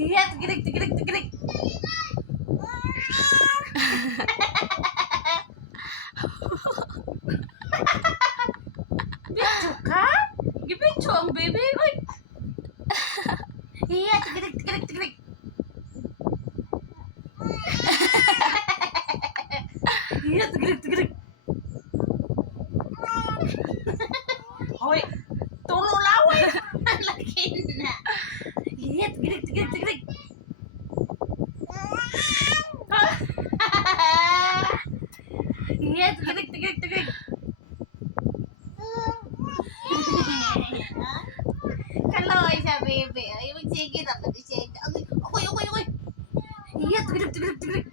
Iya, tigrik, tigrik, tigrik. Bicu kan? Gibicu ang baby. Uy. Iya, tigrik, tigrik, tigrik. Iya, tigrik, tigrik. Hoy, tulo laway. Lagi na. Iya, tigrik, tigrik, tigrik. Iya, tigrik, tigrik, tigrik. Kaloy siya, baby. Ay, magsige na. Pati siya. Okay, okay, okay. Iya, tigrik, tigrik, tigrik.